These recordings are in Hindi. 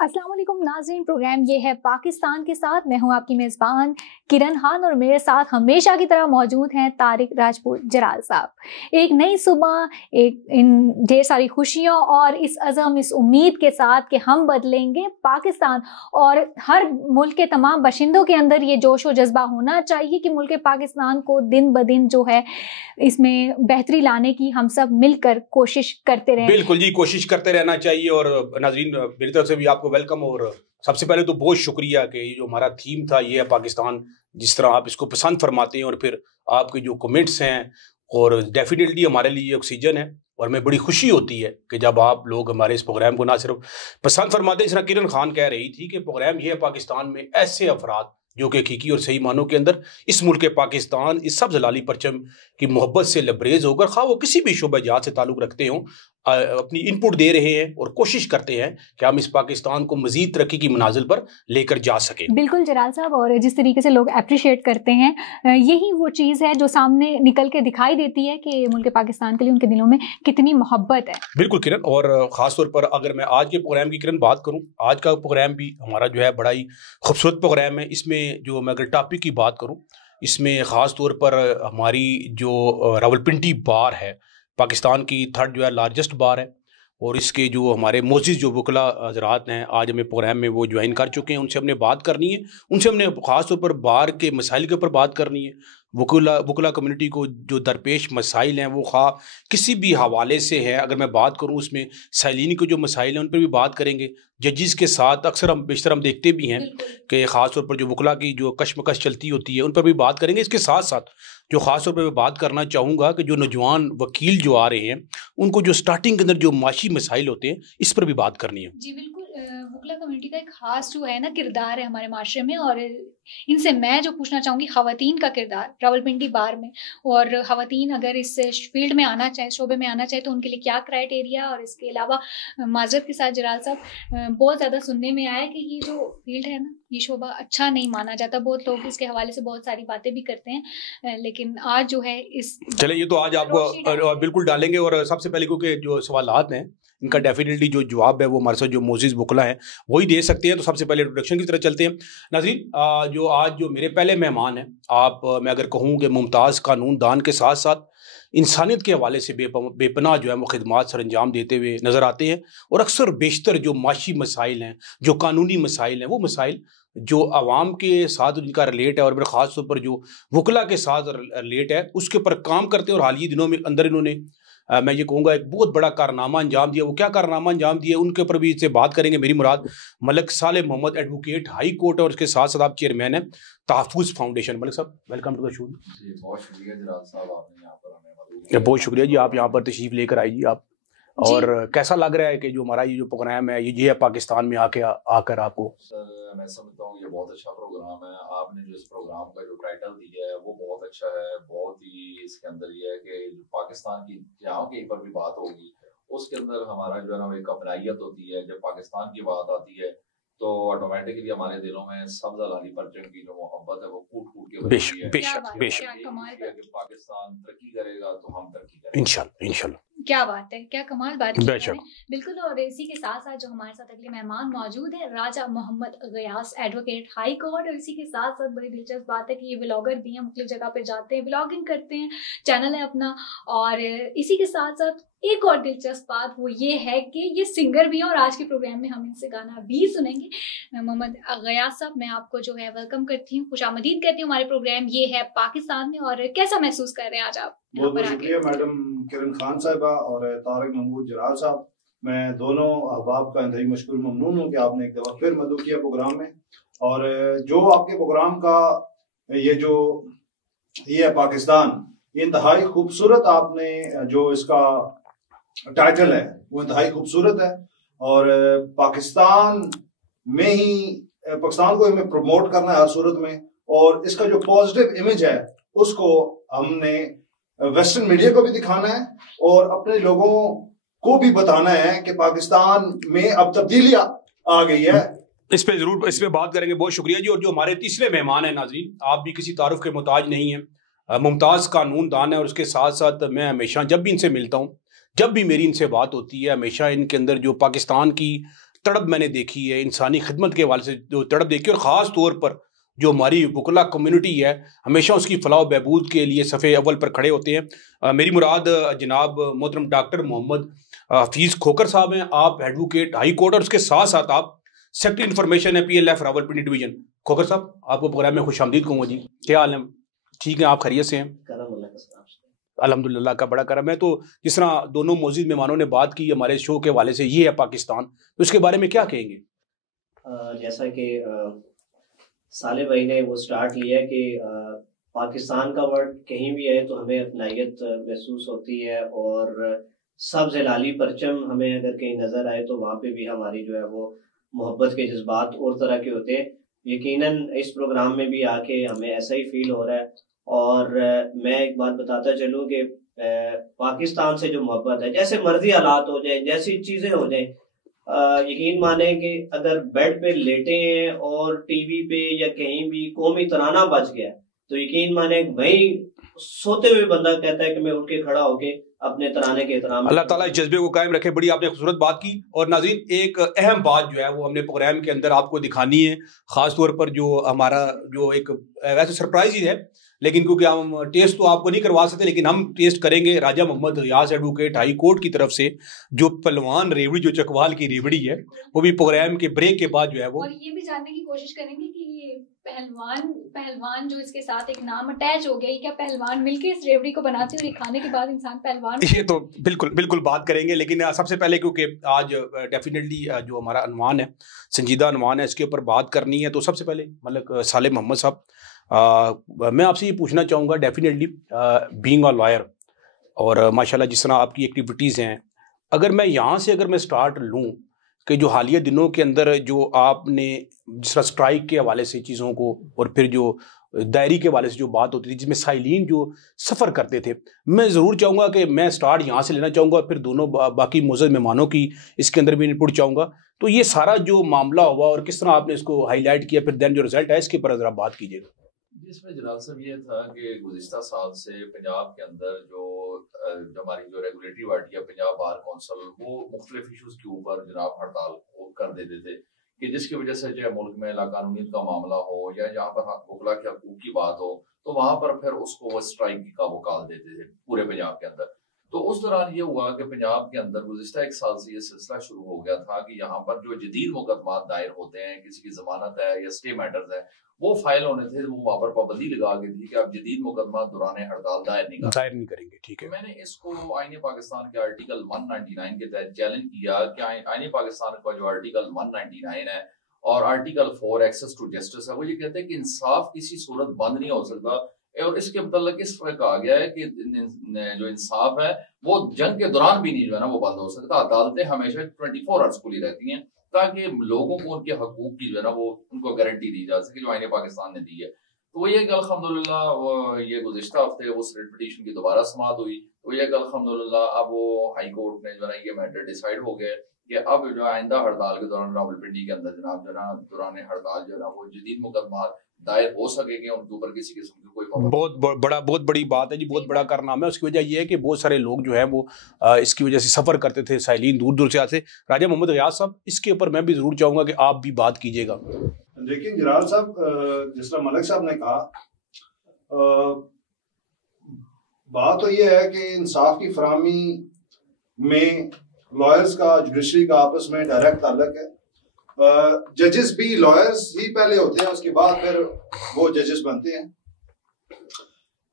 अस्सलाम वालेकुम नाज़रीन, प्रोग्राम ये है पाकिस्तान के साथ। मैं हूँ आपकी मेज़बान किरण खान और मेरे साथ हमेशा की तरह मौजूद हैं तारिक राजपूत जलाल साहब। एक नई सुबह, एक इन ढेर सारी खुशियों और इस अज़म, इस उम्मीद के साथ कि हम बदलेंगे पाकिस्तान, और हर मुल्क के तमाम बाशिंदों के अंदर ये जोश व जज्बा होना चाहिए कि मुल्क पाकिस्तान को दिन ब दिन जो है इसमें बेहतरी लाने की हम सब मिलकर कोशिश करते रहें। बिल्कुल जी, कोशिश करते रहना चाहिए। और नाज़रीन, मेरी तरफ से भी आपको वेलकम। और सबसे पहले तो बहुत शुक्रिया कि ये जो हमारा थीम था, ये है पाकिस्तान, जिस तरह आप इसको पसंद फरमाते हैं और फिर आपके जो कमेंट्स हैं, और डेफिनेटली हमारे लिए ऑक्सीजन है। और हमें बड़ी खुशी होती है कि जब आप लोग हमारे इस प्रोग्राम को ना सिर्फ पसंद फरमाते हैं, जिस तरह किरण खान कह रही थी कि प्रोग्राम ये है पाकिस्तान में ऐसे अफराद जो कि हकीकी और सही मानों के अंदर इस मुल्क पाकिस्तान, इस सब जलाली परचम की मोहब्बत से लबरेज होकर, खा वो किसी भी शोबा जात से ताल्लुक़ रखते हों, अपनी इनपुट दे रहे हैं और कोशिश करते हैं कि हम इस पाकिस्तान को मज़ीद तरक्की की मनाजिल पर लेकर जा सकें। बिल्कुल जलाल साहब, और जिस तरीके से लोग अप्रिशिएट करते हैं, यही वो चीज़ है जो सामने निकल के दिखाई देती है कि मुल्क पाकिस्तान के लिए उनके दिलों में कितनी मोहब्बत है। बिल्कुल किरण, और ख़ास तौर पर अगर मैं आज के प्रोग्राम की किरण बात करूँ, आज का प्रोग्राम भी हमारा जो है बड़ा ही खूबसूरत प्रोग्राम है। इसमें जो मैं अगर टॉपिक की बात करूँ, इसमें ख़ास तौर पर हमारी जो रावलपिंडी बार है, पाकिस्तान की थर्ड जो है लार्जेस्ट बार है, और इसके जो हमारे मोअज़्ज़िज़ जो वकला हज़रात हैं, आज हमें प्रोग्राम में वो ज्वाइन कर चुके हैं। उनसे हमने बात करनी है, उनसे हमने ख़ास तौर पर बार के मसाइल के ऊपर बात करनी है। वकला कम्युनिटी को जो दरपेश मसाइल हैं, वो खा किसी भी हवाले से है, अगर मैं बात करूँ उसमें साइलिन के जो मसाइल हैं उन पर भी बात करेंगे। जजिस के साथ अक्सर हम बेशतर हम देखते भी हैं कि ख़ास तौर पर जो वकला की जो कशमकश चलती होती है, उन पर भी बात करेंगे। इसके साथ साथ जो ख़ास तौर पर मैं बात करना चाहूँगा कि जो नौजवान वकील जो आ रहे हैं, उनको जो स्टार्टिंग के अंदर जो माशी मसाइल होते हैं, इस पर भी बात करनी है। जी बिल्कुल, वकला कम्युनिटी का एक खास जो है ना किरदार है हमारे माशरे में, और इनसे मैं जो पूछना चाहूँगी ख़वातीन का किरदार रावलपिंडी बार में, और ख़वातीन अगर इस फील्ड में आना चाहे, शोबे में आना चाहे, तो उनके लिए क्या क्राइटेरिया। और इसके अलावा माजरत के साथ जलाल साहब, बहुत ज़्यादा सुनने में आया कि ये जो फील्ड है ना, ये शोबा अच्छा नहीं माना जाता। बहुत लोग इसके हवाले से बहुत सारी बातें भी करते हैं, लेकिन आज जो है इस चले ये तो आज आपको बिल्कुल डालेंगे। और सबसे पहले क्योंकि जो सवालात हैं इनका डेफिनेटली जो जवाब है वो हमारे साथ जो मोअज़्ज़िज़ वकला हैं वही दे सकते हैं। तो सबसे पहले इंट्रोडक्शन की तरफ चलते हैं। नाज़रीन, जो आज जो मेरे पहले मेहमान हैं, मैं अगर कहूँ कि मुमताज़ कानून दान के साथ साथ इंसानियत के हवाले से बेपनाह जो है वो खिदमात सर अंजाम देते हुए नज़र आते हैं। और अक्सर बेशतर जो माशी मसाइल हैं, जो कानूनी मसाइल हैं, वो मसाइल जो आवाम के साथ उनका रिलेट है, और मेरे ख़ास तौर पर जो वकला के साथ रिलेट है, उसके ऊपर काम करते हैं। और हाल ही दिनों में अंदर इन्होंने मैं ये कहूँगा एक बहुत बड़ा कारनामा अंजाम दिया। वो क्या कारनामा अंजाम दिया, उनके ऊपर भी इससे बात करेंगे। मेरी Murad Malik Saleh Mohammad advocate high court, और उसके साथ साथ आप चेयरमैन हैं तहफ़्फ़ुज़ फाउंडेशन। मलिक साहब, वेलकम टू द शो। बहुत शुक्रिया जलाल साहब, आपने यहाँ पर हमें बहुत शुक्रिया जी, आप यहाँ पर तशरीफ़ लेकर आइए आप। और कैसा लग रहा है कि जो हमारा ये जो प्रोग्राम है, ये है पाकिस्तान में आकर आपको? सर, मैं समझता हूँ ये बहुत अच्छा प्रोग्राम है। आपने जो इस प्रोग्राम का जो टाइटल दिया है वो बहुत अच्छा है। बहुत ही इसके अंदर ये है कि जो पाकिस्तान की जहाँ के ऊपर भी बात होगी, उसके अंदर हमारा जो है ना एक अपनाइयत होती है। जब पाकिस्तान की बात आती है तो ऑटोमेटिकली हमारे दिलों में सब जलाली परचम की जो मोहब्बत है वो कूट कूट के बेशक बेशक बेशक पाकिस्तान तरक्की करेगा तो हम तरक्की करेंगे इंशाल्लाह इंशाल्लाह। क्या बात है, क्या कमाल बात की बेशक। बिल्कुल। और इसी के साथ साथ जो हमारे साथ अगले मेहमान मौजूद है, राजा Mohammad Ghiyas advocate high court. और इसी के साथ साथ बड़ी दिलचस्प बात है कि ये व्लॉगर भी हैं, मुख्तलिफ जगह पे जाते हैं, व्लॉगिंग करते हैं, चैनल है अपना। और इसी के साथ साथ एक और दिलचस्प बात वो ये है कि ये सिंगर भी हैं, और आज के प्रोग्राम में हम इनसे गाना भी सुनेंगे। मोहम्मद गयास साहब, मैं आपको जो है वेलकम करती हूँ, खुशामदीद करती हूँ हमारे प्रोग्राम ये है पाकिस्तान में। और कैसा महसूस कर रहे हैं आज आप? बहुत बहुत शुक्रिया मैडम किरण खान साहिबा और तारिक महमूद जलाल साहब। मैं दोनों अहबाब का इंतहाई मशकूर ममनून हूँ कि आपने एक दफ़ा फिर मदद किया प्रोग्राम में। और जो आपके प्रोग्राम का ये है पाकिस्तान, ये इंतहाई खूबसूरत, आपने जो इसका टाइटल है वो इंतहाई खूबसूरत है। और पाकिस्तान को हमें प्रमोट करना है हर सूरत में, और इसका जो पॉजिटिव इमेज है उसको हमने वेस्टर्न मीडिया को भी दिखाना है और अपने लोगों को भी बताना है कि पाकिस्तान में अब तब्दीली आ गई है। इस पे बात करेंगे। बहुत शुक्रिया जी। और जो हमारे तीसरे मेहमान हैं नाज़रीन, आप भी किसी तारुफ के मोहताज नहीं हैं, मुमताज़ कानून दान है। और उसके साथ साथ मैं हमेशा जब भी इनसे मिलता हूँ, जब भी मेरी इनसे बात होती है, हमेशा इनके अंदर जो पाकिस्तान की तड़प मैंने देखी है, इंसानी खिदमत के हवाले से जो तड़प देखी है, और ख़ास तौर पर जो हमारी वकला कम्युनिटी है हमेशा उसकी फलाह बहबूद के लिए सफ़े अव्वल पर खड़े होते हैं। मेरी मुराद जनाब मोहतरम डॉक्टर मोहम्मद हफीज़ खोकर साहब हैं। आप एडवोकेट हाई कोर्ट और उसके साथ साथ आप सेक्रेटरी इंफॉर्मेशन है PLF रावलपिंडी डिवीजन। खोकर साहब, आपको प्रोग्राम में खुश आमदीद कहूँगा जी। क्या हाल है? ठीक है, आप खैरियत से हैं? अल्हम्दुलिल्लाह का बड़ा करम है। तो जिस तरह दोनों मौजूद मेहमानों ने बात की हमारे शो के हवाले से, ये है पाकिस्तान, तो इसके बारे में क्या कहेंगे? जैसा कि साले भाई ने वो स्टार्ट लिया कि पाकिस्तान का वर्ड कहीं भी है तो हमें अपनाइयत महसूस होती है, और सब्ज़ हिलाली परचम हमें अगर कहीं नज़र आए तो वहाँ पे भी हमारी जो है वो मोहब्बत के जज्बात और तरह के होते हैं। यकीनन इस प्रोग्राम में भी आके हमें ऐसा ही फील हो रहा है। और मैं एक बात बताता चलूँ कि पाकिस्तान से जो मोहब्बत है, जैसे मर्जी हालात हो जाए, जैसी चीज़ें हो जाए, यकीन माने कि अगर बेड पे लेटे हैं और टीवी पे या कहीं भी कौमी तराना बज गया तो यकीन माने वही सोते हुए बंदा कहता है कि मैं उठ के खड़ा होके अपने तराने के एहतराम। अल्लाह ताला इस जज्बे को कायम रखे। बड़ी आपने खूबसूरत बात की। और नाज़रीन, एक अहम बात जो है वो हमने प्रोग्राम के अंदर आपको दिखानी है, ख़ास तौर पर जो हमारा जो एक वैसे सरप्राइज ही है, लेकिन क्योंकि हम टेस्ट तो आपको नहीं करवा सकते, लेकिन हम टेस्ट करेंगे राजा मोहम्मद रियाज एडवोकेट हाई कोर्ट की तरफ से जो पहलवान रेवड़ी, जो चकवाल की रेवड़ी है, वो भी प्रोग्राम के ब्रेक के बाद जो है वो, और ये भी जानने की कोशिश करेंगे कि ये पहलवान जो इसके साथ एक नाम अटैच हो गया, क्या पहलवान मिलके इस रेवड़ी को बनाते हैं और ये खाने के बाद इंसान पहलवान? ये तो बिल्कुल बिल्कुल बात करेंगे, लेकिन सबसे पहले क्योंकि आज डेफिनेटली जो हमारा अनुमान है, संजीदा अनुमान है, इसके ऊपर बात करनी है, तो सबसे पहले मतलब साले मोहम्मद साहब, मैं आपसे ये पूछना चाहूँगा, डेफिनेटली बीइंग अ लॉयर और माशाल्लाह जिस तरह आपकी एक्टिविटीज़ हैं, अगर मैं यहाँ से अगर मैं स्टार्ट लूँ कि जो हालिया दिनों के अंदर जो आपने जिस तरह स्ट्राइक के हवाले से चीज़ों को, और फिर जो दायरी के हवाले से जो बात होती थी जिसमें साइलिन जो सफ़र करते थे, मैं ज़रूर चाहूँगा कि मैं स्टार्ट यहाँ से लेना चाहूँगा, फिर दोनों बाकी मौजूद मेहमानों की इसके अंदर भी इनपुट चाहूँगा। तो ये सारा जो मामला हुआ और किस तरह आपने इसको हाईलाइट किया, फिर देन जो रिजल्ट है इसके ऊपर ज़रा बात कीजिएगा। इसमें जनाब साहब ये था कि गुज़िश्ता साल से पंजाब के अंदर जो हमारी जो रेगुलेटरी बॉडी है पंजाब बार कौंसिल, वो मुख्तलिफ इशूज़ के ऊपर जनाब हड़ताल कर देते थे कि जिसकी वजह से जो मुल्क में लाकानूनियत का मामला हो या जहाँ पर वकला के हकूक़ की बात हो, तो वहाँ पर फिर उसको वो स्ट्राइक का वो कॉल देते थे पूरे पंजाब के अंदर। तो उस दौरान ये हुआ कि पंजाब के अंदर गुज़िश्ता 1 साल से ये सिलसिला शुरू हो गया था कि यहाँ पर जो जदीद मुकदमात दायर होते हैं, किसी की जमानत है या स्टे मैटर्स है, वो फाइल होने थे, वो वहाँ पर पाबंदी लगा दी थी कि आप जदीद मुकदमा दौरान हड़ताल दायर नहीं करेंगे। ठीक है, मैंने इसको आईने पाकिस्तान के आर्टिकल 199 के तहत चैलेंज किया कि आईने पाकिस्तान का जो आर्टिकल 199 है और आर्टिकल 4 एक्सेस टू जस्टिस है, वो ये कहते हैं कि इंसाफ किसी सूरत बंद नहीं हो सकता, और इसके मतलब इस तरह कहा गया है कि जो इंसाफ है वो जंग के दौरान भी नहीं जो है ना वो बंद हो सकता। अदालतें हमेशा 24 आवर्स खुली रहती हैं ताकि लोगों को उनके हकूक की जो है ना वो उनको गारंटी दी जा सके, जो आईने पाकिस्तान ने दी है। तो ये कि अल्हम्दुलिल्लाह ये गुज़िश्ता हफ्ते उस रिट पिटीशन की दोबारा समाअत हुई, तो ये कि अल्हम्दुलिल्लाह अब वो हाई कोर्ट ने जो है ये मैटर डिसाइड हो गया कि अब जो आइंदा हड़ताल के दौरान रावलपिंडी के अंदर जनाब जो ना दौरान हड़ताल जो है ना वो जदीद मुकदमा दायर हो सकेंगे, उनके ऊपर किसी किस्म की कोई बहुत बड़ी बात है जी, बहुत बड़ा कारनामा है। उसकी वजह यह है कि बहुत सारे लोग जो है वो इसकी वजह से सफ़र करते थे, साइलिन दूर दूर से आते। राजा मोहम्मद रियाज साहब, इसके ऊपर मैं भी ज़रूर चाहूँगा कि आप भी बात कीजिएगा। देखिए जलाल साहब, जिस तरह मलिक साहब ने कहा, बात तो ये है कि इंसाफ की फराहमी में लॉयर्स का, जुडिशरी का आपस में डायरेक्ट ताल्लुक है। जजेस भी लॉयर्स ही पहले होते हैं, उसके बाद फिर वो जजेस बनते हैं।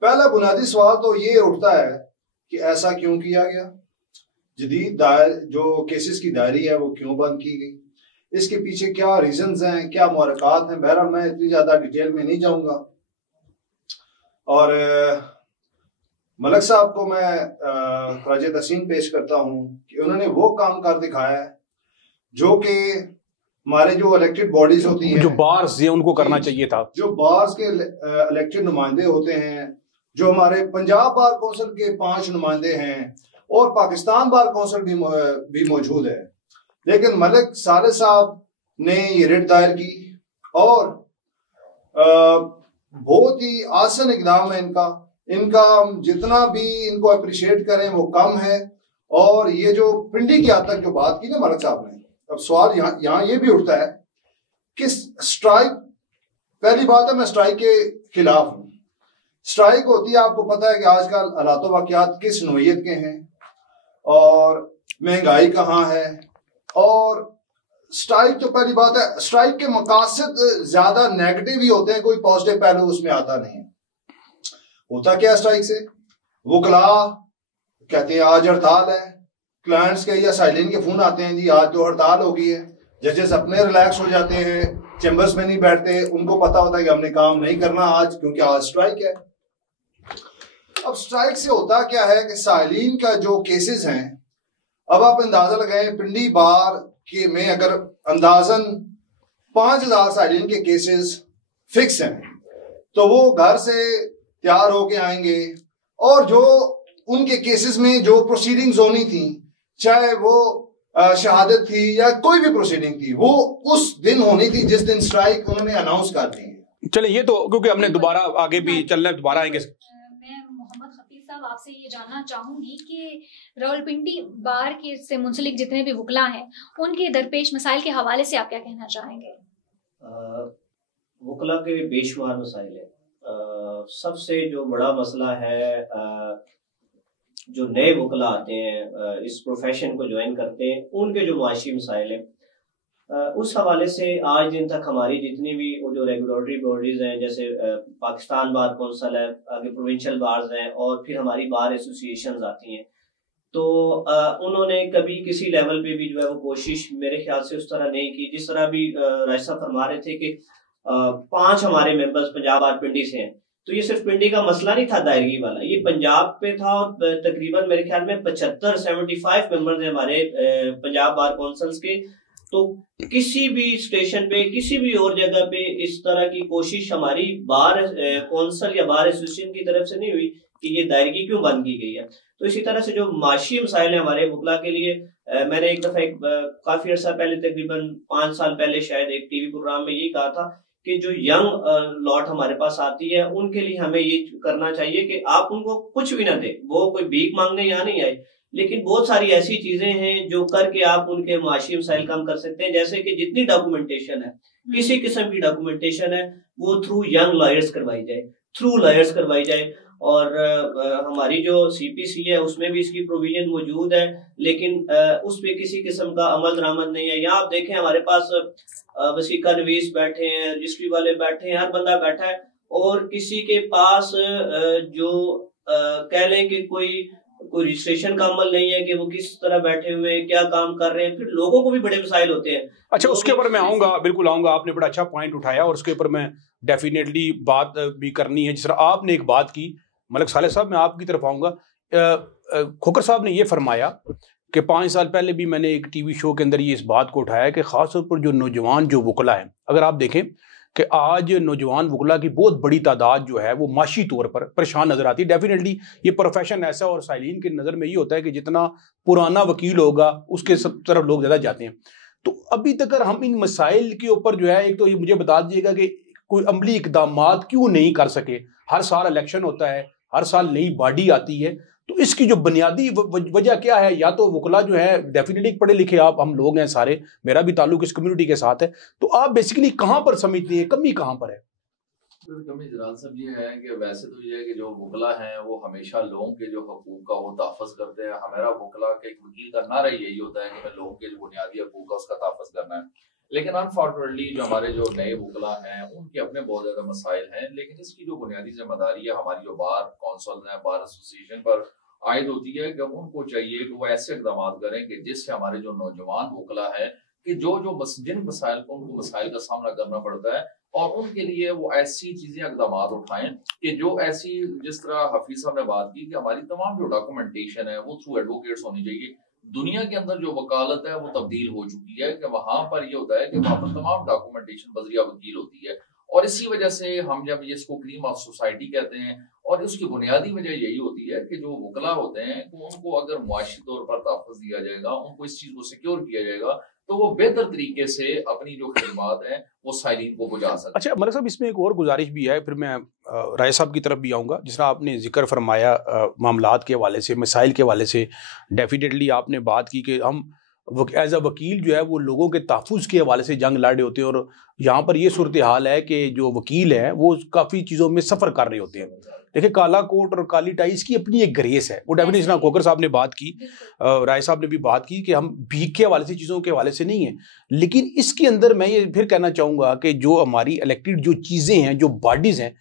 पहला बुनियादी सवाल तो ये उठता है कि ऐसा क्यों किया गया, जदीद दायर जो केसेस की दायरी है वो क्यों बंद की गई, इसके पीछे क्या रीजंस हैं, क्या मुहरकात हैं। बहरहाल मैं इतनी ज्यादा डिटेल में नहीं जाऊंगा। और मलिक साहब को मैं खराज तहसीन पेश करता हूँ कि उन्होंने वो काम कर दिखाया है जो कि हमारे जो इलेक्टेड बॉडीज होती हैं, जो बार्स हैं, उनको करना चाहिए था। जो बार्स के इलेक्टेड नुमाइंदे होते हैं, जो हमारे पंजाब बार कौंसिल के 5 नुमाइंदे हैं और पाकिस्तान बार कौंसिल भी मौजूद है, लेकिन मलिक साले साहब ने ये रिट दायर की और बहुत ही आसान इकदाम है इनका जितना भी इनको अप्रिशिएट करें वो कम है। और ये जो पिंडी की हद तक जो बात की ना मलिक साहब ने, अब सवाल यहाँ ये भी उठता है कि स्ट्राइक, पहली बात है मैं स्ट्राइक के खिलाफ हूँ। स्ट्राइक होती है, आपको पता है कि आजकल हालात वाक़यात किस नोयत के हैं और महंगाई कहाँ है, और स्ट्राइक तो पहली बात है, स्ट्राइक के मकासद ज्यादा नेगेटिव ही होते हैं, कोई पॉजिटिव पहलू उसमें आता नहीं है। होता क्या स्ट्राइक से, वकला कहते हैं आज हड़ताल है, क्लाइंट्स के या साइलिन के फोन आते हैं जी आज तो हड़ताल हो गई है, जजेस अपने रिलैक्स हो जाते हैं, चैम्बर्स में नहीं बैठते, उनको पता होता है कि हमने काम नहीं करना आज क्योंकि आज स्ट्राइक है। अब स्ट्राइक से होता क्या है कि साइलिन का जो केसेस हैं, अब आप अंदाजा लगाएं पिंडी बार के में अगर अंदाजन 5000 साइलिन के केसेस फिक्स हैं तो वो घर से तैयार होके आएंगे और जो उनके केसेस में जो प्रोसीडिंग्स होनी थी, चाहे वो शहादत थी या कोई भी प्रोसीडिंग थी, वो उस दिन होनी थी जिस दिन स्ट्राइक उन्होंने अनाउंस कर दी है। चले ये तो क्योंकि हमने दोबारा आगे भी चलना है, दोबारा आएंगे। मैं मोहम्मद हफीज साहब आपसे ये जानना चाहूंगी कि रावलपिंडी बार के से मुंसलिक जितने भी वकला हैं उनके दरपेश मसाइल के हवाले से आप क्या कहना चाहेंगे? वकला के बेशुमार मसाइल है। सबसे जो बड़ा मसला है, जो नए वकला आते हैं इस प्रोफेशन को ज्वाइन करते हैं, उनके जो माशी मसाइल हैं, उस हवाले से आज दिन तक हमारी जितनी भी वो जो रेगुलेटरी बॉडीज हैं, जैसे पाकिस्तान बार कौंसिल है, आगे प्रोविंशियल बार्स हैं और फिर हमारी बार एसोसिएशंस आती हैं, तो उन्होंने कभी किसी लेवल पे भी जो है वो कोशिश मेरे ख्याल से उस तरह नहीं की। जिस तरह भी राय साहब फरमा रहे थे कि 5 हमारे मेंबर्स पंजाब बार पिंडी से हैं, तो ये सिर्फ पिंडी का मसला नहीं था दायरगी वाला, ये पंजाब पे था और तकरीबन मेरे ख्याल में 75 मेंबर्स हैं हमारे पंजाब बार कौंसिल्स के। तो किसी भी स्टेशन पे, किसी भी और जगह पे इस तरह की कोशिश हमारी बार कौंसिल या बार एसोसिएशन की तरफ से नहीं हुई कि ये दायरगी क्यों बंद की गई है। तो इसी तरह से जो माशी मसाइल है हमारे वकला के लिए, मैंने एक दफा काफी अर्सा पहले, तकरीबन 5 साल पहले शायद एक टीवी प्रोग्राम में ये कहा था कि जो यंग लॉट हमारे पास आती है उनके लिए हमें ये करना चाहिए कि आप उनको कुछ भी ना दें, वो कोई भीख मांगने यहाँ नहीं आए, लेकिन बहुत सारी ऐसी चीजें हैं जो करके आप उनके माशी मसाइल कम कर सकते हैं। जैसे कि जितनी डॉक्यूमेंटेशन है, किसी किस्म की डॉक्यूमेंटेशन है, वो थ्रू यंग लॉयर्स करवाई जाए, थ्रू लॉयर्स करवाई जाए। और हमारी जो सीपीसी है उसमें भी इसकी प्रोविजन मौजूद है, लेकिन उस पे किसी किस्म का अमल दरामद नहीं है। यहाँ आप देखें हमारे पास वसीका नवीस बैठे हैं, रजिस्ट्री वाले बैठे हैं, हर बंदा बैठा है और किसी के पास जो कह लें कि कोई रजिस्ट्रेशन का अमल नहीं है कि वो किस तरह बैठे हुए हैं, क्या काम कर रहे हैं। फिर लोगों को भी बड़े मसाइल होते हैं। अच्छा, उसके ऊपर मैं आऊंगा, बिल्कुल आऊंगा। आपने बड़ा अच्छा पॉइंट उठाया और उसके ऊपर मैं डेफिनेटली बात भी करनी है। जिस तरह आपने एक बात की मलिक सालेह साहब, मैं आपकी तरफ आऊंगा। खोकर साहब ने ये फरमाया कि 5 साल पहले भी मैंने एक टीवी शो के अंदर ये इस बात को उठाया कि खासतौर पर जो नौजवान जो वकला हैं, अगर आप देखें कि आज नौजवान वकला की बहुत बड़ी तादाद जो है वो माशी तौर पर परेशान नजर आती है। डेफिनेटली ये प्रोफेशन ऐसा, और साइलिन की नज़र में ये होता है कि जितना पुराना वकील होगा उसके सब तरफ लोग ज़्यादा जाते हैं। तो अभी तक अगर हम इन मसाइल के ऊपर जो है, एक तो ये मुझे बता दीजिएगा कि कोई अमली इकदाम क्यों नहीं कर सके। हर साल इलेक्शन होता है, हर साल नई बॉडी आती है, तो इसकी जो बुनियादी वजह क्या है? या तो वकला जो है डेफिनेटली पढ़े लिखे आप हम लोग हैं सारे, मेरा भी ताल्लुक इस कम्युनिटी के साथ है, तो आप बेसिकली कहाँ पर समझते हैं कमी कहाँ पर है? कमी जलाल साहब ये है कि वैसे तो ये है कि जो वकला हैं वो हमेशा लोगों के जो हकूक का वो तहफ़्फ़ुज़ करते हैं। हमारा वकला के एक वकील का नारा यही होता है कि मैं लोगों के जो बुनियादी हकूक का उसका तहफ़्फ़ुज़ करना है। लेकिन अनफॉर्चुनेटली जो हमारे जो नए वकला हैं उनके अपने बहुत ज़्यादा मसाइल हैं, लेकिन इसकी जो बुनियादी जिम्मेदारी है हमारी जो बार कौंसिल है, बार एसोसिएशन पर आयद होती है कि उनको चाहिए कि वो ऐसे इक़दाम करें कि जिससे हमारे जो नौजवान वकला है कि जिन मसाइल को उनको मसाइल का सामना करना पड़ता है, और उनके लिए वो ऐसी चीजें इक़दाम उठाएं कि जो ऐसी, जिस तरह हफीज साहब ने बात की कि हमारी तमाम जो डॉक्यूमेंटेशन है वो थ्रू एडवोकेट्स होनी चाहिए। दुनिया के अंदर जो वकालत है वो तब्दील हो चुकी है कि वहां पर ये होता है कि वहां पर तमाम डॉक्यूमेंटेशन बजरिया वकील होती है, और इसी वजह से हम जब इसको क्रीम ऑफ सोसाइटी कहते हैं, और उसकी बुनियादी वजह यही होती है कि जो वकला होते हैं उनको अगर मुआशी तौर पर तहफ़्फ़ुज़ दिया जाएगा, उनको इस चीज को सिक्योर किया जाएगा, तो वो बेहतर तरीके से अपनी जो खिदमत है वो साइलिन को पहुंचा सकते हैं। अच्छा मलिक साहब, इसमें एक और गुजारिश भी है, फिर मैं राय साहब की तरफ भी आऊँगा। जिस तरह आपने जिक्र फरमाया मामलात के हवाले से, मसाइल के हवाले से, डेफिनेटली आपने बात की कि हम एज अ वकील जो है वो लोगों के तहफ़्फ़ुज़ के हवाले से जंग लड़ रहे होते हैं, और यहाँ पर ये सूरत हाल है कि जो वकील हैं वो काफ़ी चीज़ों में सफ़र कर रहे होते हैं। देखिए, काला कोट और काली टाई इसकी अपनी एक ग्रेस है। वो डेफिनेशन खोकर साहब ने बात की, राय साहब ने भी बात की कि हम भीख के हवाले से, चीज़ों के हवाले से नहीं है, लेकिन इसके अंदर मैं ये फिर कहना चाहूँगा कि जो हमारी इलेक्टेड जो चीज़ें हैं, जो बॉडीज़ हैं,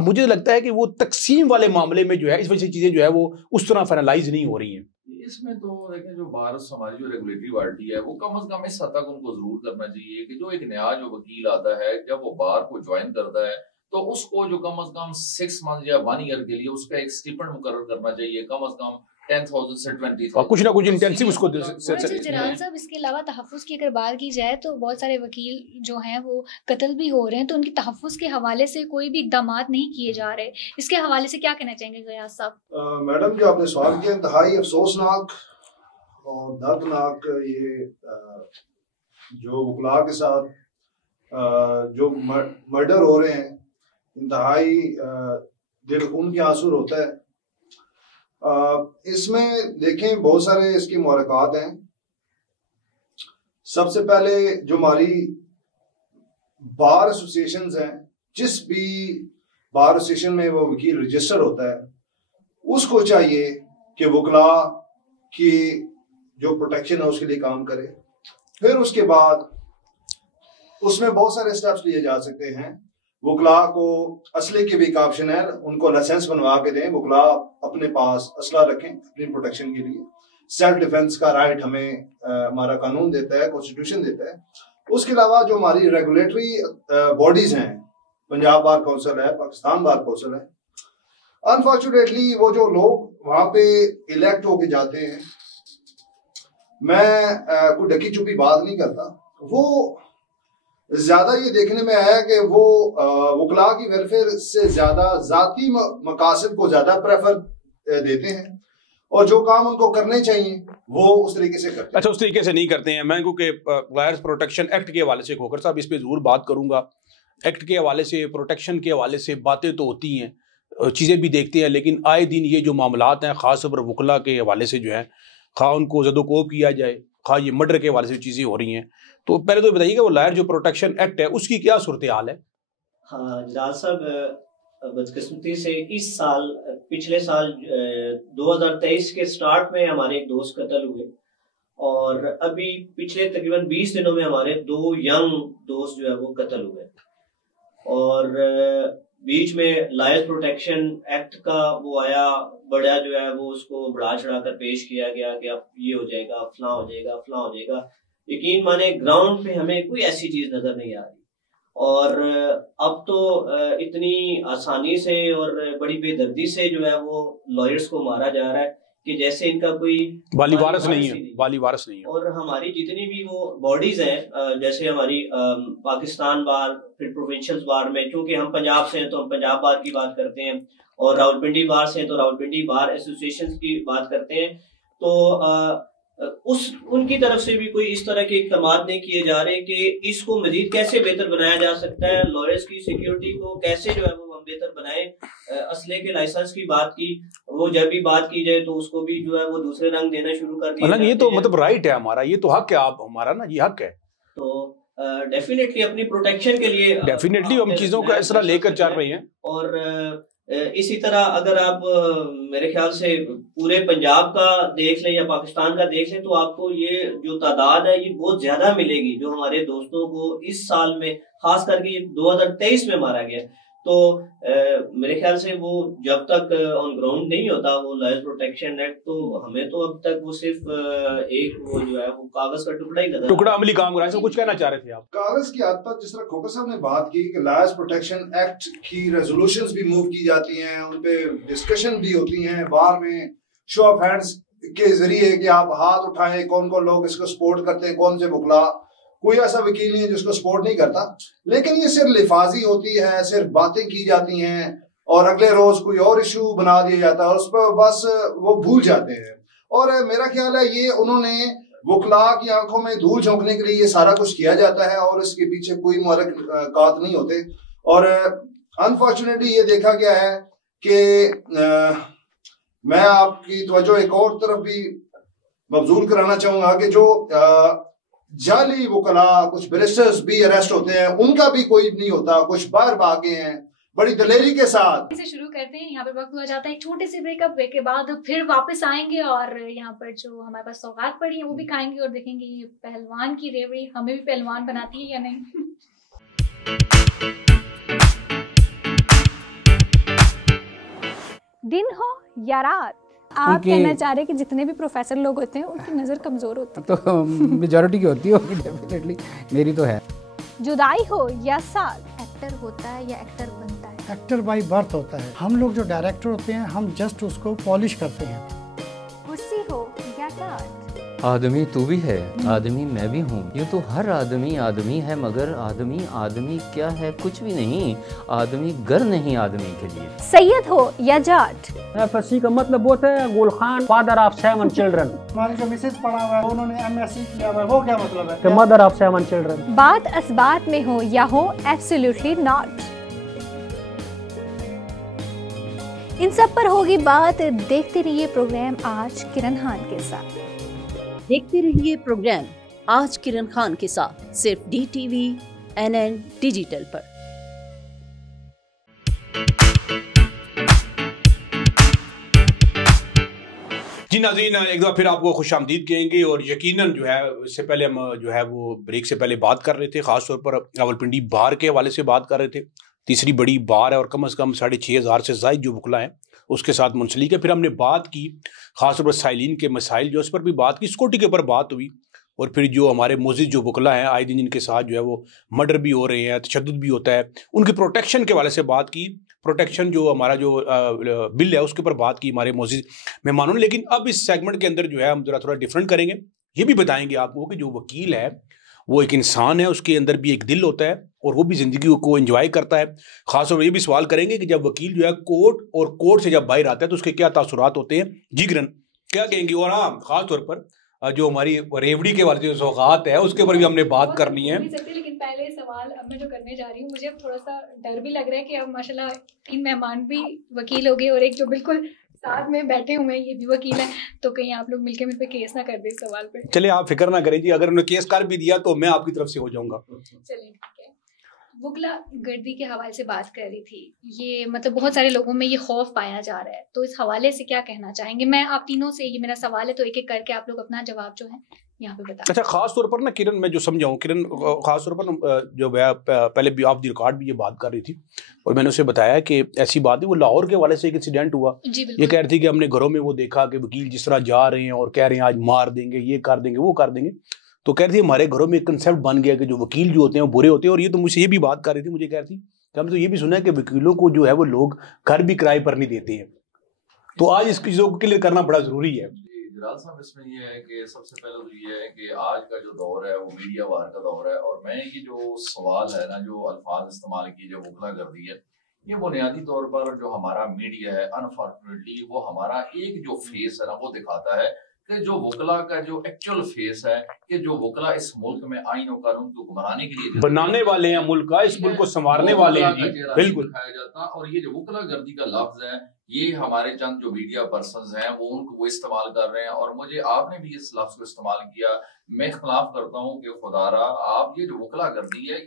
मुझे लगता है कि वो तकसीम वाले मामले में जो है इस वजह से चीज़ें जो है वो उस तरह फाइनलाइज नहीं हो रही हैं। इसमें तो देखें, जो भारत हमारी जो रेगुलेटरी बॉडी है वो कम से कम इस हद तक उनको जरूर करना चाहिए कि जो एक नया जो वकील आता है, जब वो बार को ज्वाइन करता है तो उसको जो कम से कम 6 मंथ या 1 ईयर के लिए उसका एक स्टिपेंड मुकर्रर करना चाहिए, कम से कम 10,000 से 20,000, और कुछ ना कुछ इंटेंसिव उसको जराल साहब, इसके अलावा तहफ़्फ़ुज़ की अगर बात की जाए तो बहुत सारे वकील जो हैं वो कत्ल भी हो रहे हैं, तो उनकी तहफ़्फ़ुज़ के हवाले से कोई भी इक़दामात नहीं किए जा रहे। इसके हवाले से क्या कहना चाहेंगे गयास साहब? मैडम, जो आपने सवाल किया इंतहाई अफसोसनाक और दर्दनाक, ये जो वकला के साथ जो मर्डर हो रहे हैं, इंतहाई दिल खून की आंसू होता है। इसमें देखें बहुत सारे इसकी मुहरकात हैं। सबसे पहले जो हमारी बार एसोसिएशंस हैं, जिस भी बार एसोसिएशन में वो वकील रजिस्टर होता है, उसको चाहिए कि वकला की जो प्रोटेक्शन है उसके लिए काम करे। फिर उसके बाद उसमें बहुत सारे स्टेप्स लिए जा सकते हैं। वकला को असले की भी एक ऑप्शन है, उनको लाइसेंस बनवा के दें, वकला अपने पास असला रखें अपनी प्रोटेक्शन के लिए। सेल्फ डिफेंस का राइट हमें हमारा कानून देता है, कॉन्स्टिट्यूशन देता है। उसके अलावा जो हमारी रेगुलेटरी बॉडीज हैं, पंजाब बार काउंसिल है, पाकिस्तान बार काउंसिल है, अनफॉर्चुनेटली वो जो लोग वहां पे इलेक्ट होके जाते हैं, मैं कोई ढकी छुपी बात नहीं करता, वो ज्यादा ये देखने में आया कि वो वकला की वेलफेयर से ज्यादा जाती मकासद को ज्यादा प्रेफर देते हैं, और जो काम उनको करने चाहिए वो उस तरीके से करते हैं। अच्छा, उस तरीके से नहीं करते हैं। मैं क्योंकि लायर्स प्रोटेक्शन एक्ट के हवाले से खोकर साहब इस पे जरूर बात करूंगा। एक्ट के हवाले से, प्रोटेक्शन के हवाले से बातें तो होती हैं, चीज़ें भी देखते हैं, लेकिन आए दिन ये जो मामलात हैं ख़ास तौर पर वकला के हवाले से जो है, खा उनको ज़दोकोब किया जाए, खा ये मर्डर के हवाले से चीज़ें हो रही हैं। तो पहले तो बताइएगा वो लायर जो प्रोटेक्शन एक्ट है उसकी क्या सूरत हाल है? हाँ जलाल साहब, बदकिस्मती से इस साल, पिछले साल 2023 के स्टार्ट में हमारे एक दोस्त कत्ल हुए, और अभी पिछले तकरीबन 20 दिनों में हमारे 2 यंग दोस्त जो है वो कत्ल हुए। और बीच में लायर्स प्रोटेक्शन एक्ट का वो आया, बड़ा जो है वो उसको बढ़ा चढ़ा कर पेश किया गया कि अब ये हो जाएगा, फलां हो जाएगा, फलां हो जाएगा। यकीन माने ग्राउंड पे हमें कोई ऐसी चीज नजर नहीं आ रही। और अब तो इतनी आसानी से और बड़ी बेदर्दी से जो है वो लॉयर्स को मारा जा रहा है कि जैसे इनका कोई वाली वारिस नहीं है। और हमारी जितनी भी वो बॉडीज हैं, जैसे हमारी पाकिस्तान बार, फिर प्रोविंशियल बार में, क्योंकि हम पंजाब से हैं तो हम पंजाब बार की बात करते हैं, और रावलपिंडी बार से हैं तो रावलपिंडी बार एसोसिएशन की बात करते हैं। तो उनकी तरफ से भी कोई इस तरह के इक़दाम नहीं किए जा रहे कि इसको मजीद कैसे बेहतर बनाया जा सकता है, लॉयर्स की सिक्योरिटी को कैसे जो है वो हम बेहतर बनाए। असले के लाइसेंस की बात की, वो जब भी बात की जाए तो उसको भी जो है वो दूसरे रंग देना शुरू कर दिया। ये तो मतलब राइट है हमारा, ये तो हक है, आप हमारा ना ये हक है। तो डेफिनेटली अपनी प्रोटेक्शन के लिए डेफिनेटली हम चीजों का इस तरह लेकर चल रहे हैं। और इसी तरह अगर आप मेरे ख्याल से पूरे पंजाब का देख लें या पाकिस्तान का देख लें तो आपको ये जो तादाद है ये बहुत ज्यादा मिलेगी जो हमारे दोस्तों को इस साल में, खास करके 2023 में मारा गया। तो मेरे ख्याल से वो जब तक ऑन ग्राउंड नहीं होता वो लायर्स प्रोटेक्शन एक्ट, तो हमें तो अब तक वो सिर्फ एक वो जो है वो कागज का टुकड़ा ही नजर, टुकड़ा अमली काम कर रहा है। कुछ कहना चाह रहे थे आप? कागज की हद तक जिस तरह खोकर साहब ने बात की कि लायर्स प्रोटेक्शन एक्ट की रेजोल्यूशंस भी मूव की जाती हैं, उन पे डिस्कशन भी होती हैं बार में, शो ऑफ हैंड्स के जरिए कि आप हाथ उठाएं, कौन कौन लोग इसको सपोर्ट करते हैं, कौन से वकला। कोई ऐसा वकील नहीं है जिसको सपोर्ट नहीं करता, लेकिन ये सिर्फ लिफाजी होती है, सिर्फ बातें की जाती हैं और अगले रोज कोई और इशू बना दिया जाता है, उस पर बस वो भूल जाते हैं। और मेरा ख्याल है ये उन्होंने वकला की आंखों में धूल झोंकने के लिए ये सारा कुछ किया जाता है और इसके पीछे कोई मुहर्रिकात नहीं होते। और अनफॉर्चुनेटली ये देखा गया है कि मैं आपकी तवज्जो एक और तरफ भी मबजूल कराना चाहूंगा कि जो जाली वकला कुछ बैरिस्टर्स भी अरेस्ट होते हैं, उनका भी कोई नहीं होता, कुछ बाहर भागे हैं बड़ी दलेरी के साथ। इसे शुरू करते हैं, यहाँ पर वक्त हुआ जाता है एक छोटे से ब्रेक के बाद फिर वापस आएंगे और यहाँ पर जो हमारे पास सौगात पड़ी है वो भी खाएंगे और देखेंगे ये पहलवान की रेवड़ी हमें भी पहलवान बनाती है या नहीं। दिन हो या रात, आप कहना चाह रहे हैं कि जितने भी प्रोफेसर लोग होते हैं उनकी नज़र कमज़ोर होती है? तो मेजॉरिटी की होती होगी डेफिनेटली, मेरी तो है। जुदाई हो या साथ, एक्टर होता है या एक्टर बनता है? एक्टर बाय बर्थ होता है। हम लोग जो डायरेक्टर होते हैं हम जस्ट उसको पॉलिश करते हैं। कुर्सी हो या टाट, आदमी तू भी है, आदमी मैं भी हूँ। यूँ तो हर आदमी आदमी है, मगर आदमी आदमी क्या है? कुछ भी नहीं। आदमी गर नहीं आदमी के लिए। सैयद हो या जाट, एफएससी का मतलब होता है गुल खान, फादर ऑफ 7 चिल्ड्रन। हमारी जो मिसेज पढ़ा हुआ है उन्होंने एमएससी किया हुआ है, वो क्या मतलब है? कि मदर ऑफ 7 चिल्ड्रन। बात असबात में हो या हो एब्सोल्युटली नॉट, इन सब पर होगी बात। देखते रहिए प्रोग्राम आज किरण खान के साथ। देखते रहिए प्रोग्राम आज किरण खान के साथ, सिर्फ DTV NN डिजिटल पर। जी नाज़रीन, एक बार फिर आपको खुशामदीद कहेंगे और यकीनन जो है इससे पहले हम जो है वो ब्रेक से पहले बात कर रहे थे, ख़ासतौर पर रावलपिंडी बार के हवाले से बात कर रहे थे। तीसरी बड़ी बार है और कम से कम 6,500 से ज़ायद जो वकला हैं उसके साथ मुंसलिक है। फिर हमने बात की ख़ासतौर पर साइलिन के मसाइल जो उस पर भी बात की, सिक्योरिटी के ऊपर बात हुई और फिर जो हमारे मोजिद जो वकला हैं आए दिन जिनके साथ जो है वो मर्डर भी हो रहे हैं, तशद्दुद भी होता है, उनकी प्रोटेक्शन के हवाले से बात की। प्रोटेक्शन जो हमारा जो बिल है उसके ऊपर बात की हमारे मोजिद मेहमानों ने। लेकिन अब इस सेगमेंट के अंदर जो है हम थोड़ा डिफरेंट करेंगे। ये भी बताएंगे आपको कि जो वकील है वो एक इंसान है, उसके अंदर भी एक दिल होता है और वो भी ज़िंदगी को एंजॉय करता है। ख़ासतौर पर ये भी सवाल करेंगे कि जब वकील जो है कोर्ट से जब बाहर आता है तो उसके क्या तासुरात होते हैं। जी किरण क्या कहेंगे? और हाँ, ख़ासतौर पर जो हमारी रेवड़ी के वाले जो सौगात है उसके ऊपर भी हमने बात करनी है। लेकिन पहले सवाल अब मैं जो करने जा रही हूँ, मुझे अब थोड़ा सा डर भी लग रहा है कि अब माशाल्लाह 3 मेहमान भी वकील हो गए और एक जो बिल्कुल साथ में बैठे हुए हैं ये भी वकील है, तो कहीं आप लोग मिलके मुझ पे केस ना कर दे इस सवाल पे। चलिए आप फिक्र ना करें जी, अगर उन्होंने केस कर भी दिया तो मैं आपकी तरफ से हो जाऊंगा। चलिए ठीक है। वकला गर्दी के हवाले से बात कर रही थी, ये मतलब बहुत सारे लोगों में ये खौफ पाया जा रहा है, तो इस हवाले से क्या कहना चाहेंगे? मैं आप तीनों से, ये मेरा सवाल है तो एक एक करके आप लोग अपना जवाब जो है यहाँ पे बता। अच्छा, खास तौर पर ना किरण, मैं जो समझाऊं किरण, खास तौर पर जो पहले भी ऑफ द रिकॉर्ड भी ये बात कर रही थी और मैंने उसे बताया कि ऐसी बात है, वो लाहौर के हवाले से एक इंसिडेंट हुआ। ये कह रही थी कि हमने घरों में वो देखा कि वकील जिस तरह जा रहे हैं और कह रहे हैं आज मार देंगे, ये कर देंगे, वो कर देंगे। तो कह रही थी हमारे घरों में एक कंसेप्ट बन गया कि जो वकील जो होते हैं वो बुरे होते हैं। और ये तो मुझे ये भी बात कर रही थी, मुझे कह रही थी कि हमने तो ये भी सुना है कि वकीलों को जो है वो लोग घर भी किराए पर नहीं देते हैं। तो आज इस चीज़ों को क्लियर करना बड़ा जरूरी है। जलाल साहब, इसमें ये है कि सबसे पहले तो ये है कि आज का जो दौर है वो मीडिया वार का दौर है और मैं ये जो सवाल है ना, जो अल्फाज इस्तेमाल किए, जो वकला गर्दी है, ये बुनियादी तौर पर जो हमारा मीडिया है अनफॉर्चुनेटली वो हमारा एक जो फेस है ना वो दिखाता है कि जो वकला का जो एक्चुअल फेस है कि जो वकला इस मुल्क में आईन और कानून को बनाने के लिए बनाने वाले हैं, मुल्क का, इस मुल्क को संवारने वाले हैं जी, बिल्कुल दिखाया जाता। और ये जो वकला गर्दी का लफ्ज है ये हमारे चंद जो मीडिया पर्संस हैं वो इस्तेमाल कर रहे हैं और मुझे आपने भी इस लफ्ज को इस्तेमाल किया। मैं खिलाफ करता हूँ कि खुदारा आप ये जो वकला गर्दी है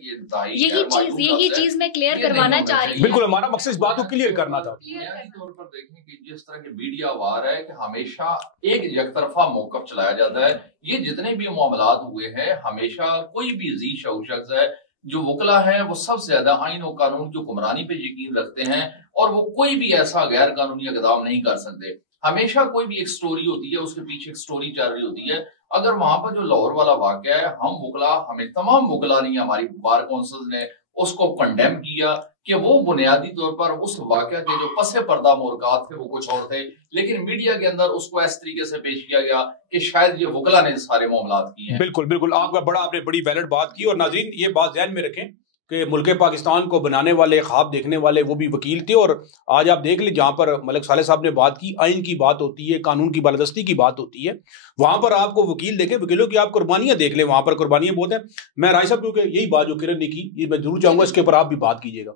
यही चीज मैं क्लियर करवाना चाह रही हूँ। बिल्कुल, हमारा मकसद इस बात को क्लियर करना था। बुनियादी तौर पर देखें कि जिस तरह के मीडिया वार है कि हमेशा एक यकतरफा मौकफ चलाया जाता है। ये जितने भी मामलात हुए हैं हमेशा कोई भी जी शख्स है जो वकला है वो सबसे ज्यादा आइन और कानून की हुक्मरानी पे यकीन रखते हैं और वो कोई भी ऐसा गैर कानूनी इक़दाम नहीं कर सकते। हमेशा कोई भी एक स्टोरी होती है, उसके पीछे एक स्टोरी चल रही होती है। अगर वहां पर जो लाहौर वाला वाकया है, हम वकला, हमें तमाम वकला नहीं, हमारी बार काउंसिल ने उसको कंडेम किया कि वो बुनियादी तौर पर उस वाकया के जो पसे पर्दा मोरकात थे वो कुछ और थे, लेकिन मीडिया के अंदर उसको इस तरीके से पेश किया गया कि शायद ये वकला ने सारे मामलात किए हैं। बिल्कुल बिल्कुल, आपने बड़ी वैलिड बात की। और नाज़रीन ये बात ध्यान में रखें कि मुल्क पाकिस्तान को बनाने वाले, ख्वाब देखने वाले वो भी वकील थे। और आज आप देख लें जहाँ पर मलिक साले साहब ने बात की, आइन की बात होती है, कानून की बालादस्ती की बात होती है, वहाँ पर आपको वकील देखें, वकीलों की आप कुर्बानियाँ देख लें, वहाँ पर कुर्बानियाँ बहुत हैं। मैं राय साहब क्योंकि यही बात जो किरण ने की, ये मैं जरूर चाहूँगा इसके ऊपर आप भी बात कीजिएगा।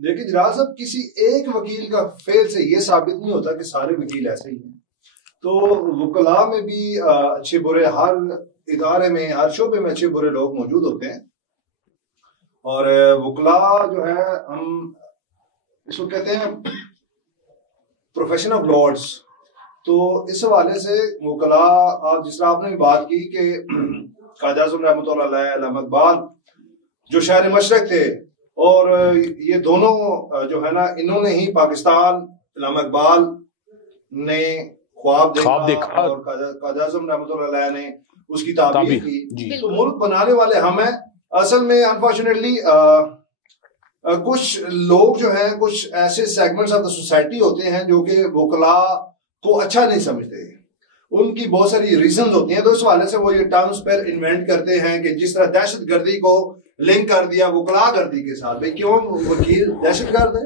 देखिए जनाब साहब, किसी एक वकील का फेल से ये साबित नहीं होता कि सारे वकील ऐसे ही हैं। तो वकला में भी अच्छे बुरे, हर इदारे में, हर शोबे में अच्छे बुरे लोग मौजूद होते हैं। और वकला जो है, हम इसको कहते हैं प्रोफेशन ऑफ लॉर्ड्स। तो इस हवाले से वकला, आप जिस तरह आपने भी बात की कि ख्वाजा आज़म रहमतुल्लाह अलैह, अल्लामा इकबाल जो शायर मशरक थे, और ये दोनों जो है ना, इन्होंने ही पाकिस्तान, अल्लामा इकबाल ने ख्वाब देखा और ख्वाजा आज़म रहमतुल्लाह अलैह ने उसकी ताबीर की। तो मुल्क बनाने वाले हम हैं। असल में अनफॉर्चुनेटली कुछ लोग जो हैं, कुछ ऐसे सेगमेंट्स ऑफ द सोसाइटी होते हैं जो कि वकला को अच्छा नहीं समझते। उनकी बहुत सारी रीजंस होती हैं, तो इस वाले से वो ये टर्म्स पर इन्वेंट करते हैं कि जिस तरह दहशतगर्दी को लिंक कर दिया वकला गर्दी के साथ। भाई क्यों वकील दहशतगर्द है?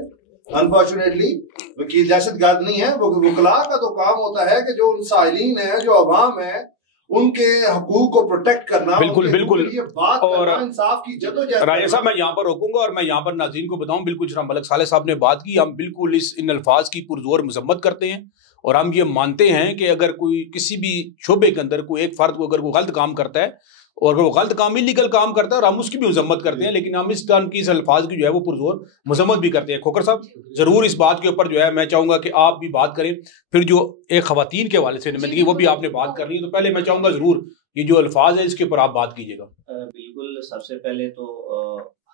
अनफॉर्चुनेटली वकील दहशतगर्द नहीं है। वकला का तो काम होता है कि जो साइलिन है, जो अवाम है, उनके हकूक को प्रोटेक्ट करना। बिल्कुल बिल्कुल। ये बात और इंसाफ की जदोजहद। राजा साहब, मैं यहाँ पर रोकूंगा और मैं यहाँ पर नाज़रीन को बताऊं, बिल्कुल जनाब मलिक सालेह साहब ने बात की, हम बिल्कुल इन अल्फाज की पुरजोर मजम्मत करते हैं और हम ये मानते हैं कि अगर कोई किसी भी शोबे के अंदर कोई एक फर्द को अगर कोई गलत काम करता है और अगर वो गलत काम, इलीगल काम करता है, और हम उसकी भी मजम्मत करते हैं, लेकिन हम इस काम की, इस अल्फाज की जो है वो पुरजोर मजम्मत भी करते हैं। खोकर साहब, जरूर इस बात के ऊपर जो है मैं चाहूंगा कि आप भी बात करें। फिर जो एक खवातीन के हवाले से नुमाइंदगी, वो भी आपने बात कर ली, तो पहले मैं चाहूंगा जरूर ये जो अल्फाज है इसके ऊपर आप बात कीजिएगा। बिल्कुल, सबसे पहले तो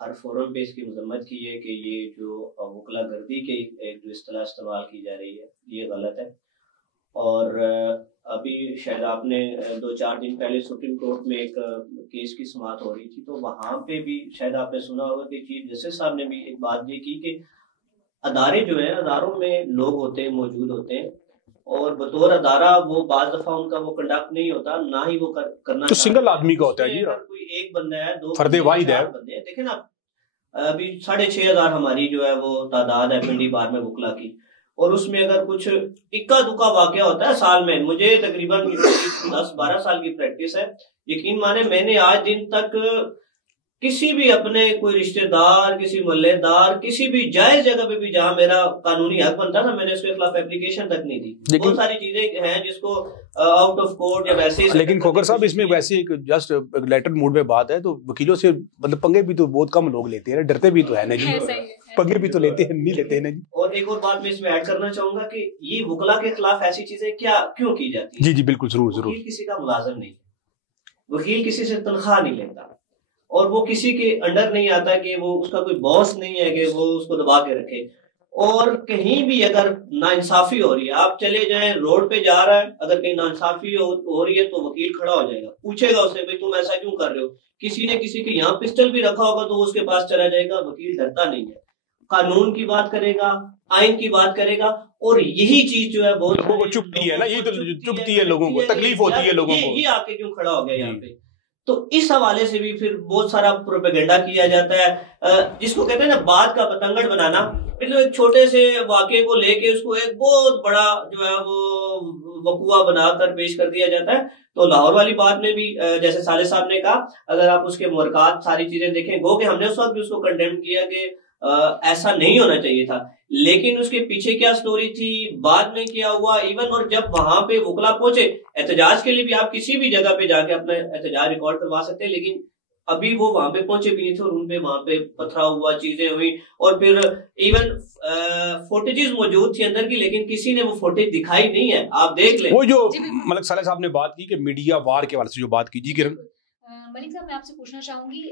हर फोरम पे इसकी मजम्मत की है कि ये जो वकला गर्दी के एक जो इस्तेलाह इस्तेमाल की जा रही है, ये गलत है। और अभी शायद आपने 2-4 दिन पहले सुप्रीम कोर्ट में एक केस की समाअत हो रही थी, तो वहाँ पे भी शायद आपने सुना होगा कि चीफ जस्टिस साहब ने भी एक बात ये की कि अदारे जो हैं, अदारों में लोग होते हैं, मौजूद होते हैं, और बतौर अदारा वो बाज़ दफा उनका वो कंडक्ट नहीं होता, ना ही वो करना तो सिंगल आदमी का होता है जी, कोई एक बंदा है, 2 फर्दे वाहिद है। देखें ना, अभी 6,500 हमारी जो है वो तादाद है पिंडी बार में वकला की, और उसमें अगर कुछ इक्का दुक्का वाकया होता है साल में। मुझे तकरीबन 10-12 साल की प्रैक्टिस है, यकीन माने मैंने आज दिन तक किसी भी अपने कोई रिश्तेदार, किसी मोहल्लेदार, किसी भी जायज जगह पे भी जहां मेरा कानूनी हक बनता था, मैंने उसके खिलाफ एप्लीकेशन तक नहीं दी। बहुत सारी चीजें हैं जिसको आउट ऑफ कोर्ट या वैसे। लेकिन खोकर साहब, इसमें वैसे एक जस्ट लेटर मूड में बात है, तो वकीलों से मतलब पंगे भी तो बहुत कम लोग लेते हैं, डरते भी तो है ना जी, पंगे भी तो लेते हैं, नहीं लेते हैं ना जी। और एक और बात मैं इसमें ऐड करना चाहूंगा कि ये वकला के खिलाफ ऐसी चीजें क्यों की जाती है? जी जी बिल्कुल, जरूर जरूर। वकील किसी का मुलाजिम नहीं, वकील किसी से तनख्वाह नहीं लेता, और वो किसी के अंडर नहीं आता कि वो उसका कोई बॉस नहीं है कि वो उसको दबा के रखे। और कहीं भी अगर नाइंसाफी हो रही है, आप चले जाएं, रोड पे जा रहा है, अगर कहीं नाइंसाफी हो रही है तो वकील खड़ा हो जाएगा, पूछेगा उससे, भाई तुम ऐसा क्यों कर रहे हो? किसी ने किसी के यहाँ पिस्टल भी रखा होगा तो उसके पास चला जाएगा। वकील डरता नहीं है, कानून की बात करेगा, आइन की बात करेगा। और यही चीज जो है बहुत लोगों को चुभती है ना, यही तो चुभती है लोगों को, तकलीफ होती है लोगों को, ये आके क्यों खड़ा हो गया यहाँ पे। तो इस हवाले से भी फिर बहुत सारा प्रोपेगेंडा किया जाता है, जिसको कहते हैं ना बात का पतंगड़ बनाना। फिर तो एक छोटे से वाक़े को लेके उसको एक बहुत बड़ा जो है वो वकुआ बनाकर पेश कर दिया जाता है। तो लाहौर वाली बात में भी जैसे साले साहब ने कहा, अगर आप उसके मुरकात सारी चीजें देखें, गो कि हमने उस वक्त भी उसको कंडेम किया कि ऐसा नहीं होना चाहिए था, लेकिन उसके पीछे क्या स्टोरी थी, बाद में क्या हुआ, इवन और जब वहां पे वकला पहुंचे, एहतजाज के लिए भी आप किसी भी जगह पे जाके अपना एहतजाज रिकॉर्ड करवा सकते हैं, लेकिन अभी वो वहां पे पहुंचे भी नहीं थे और उनपे वहां पे पथराव हुआ, चीजें हुई, और फिर इवन फुटेजेस मौजूद थी अंदर की, लेकिन किसी ने वो फुटेज दिखाई नहीं है। आप देख लें, वो जो मलिक सालेह साहब ने बात की कि मीडिया वार के वाले से जो बात की, जी किरण। मलिक साहब, मैं आपसे पूछना चाहूँगी,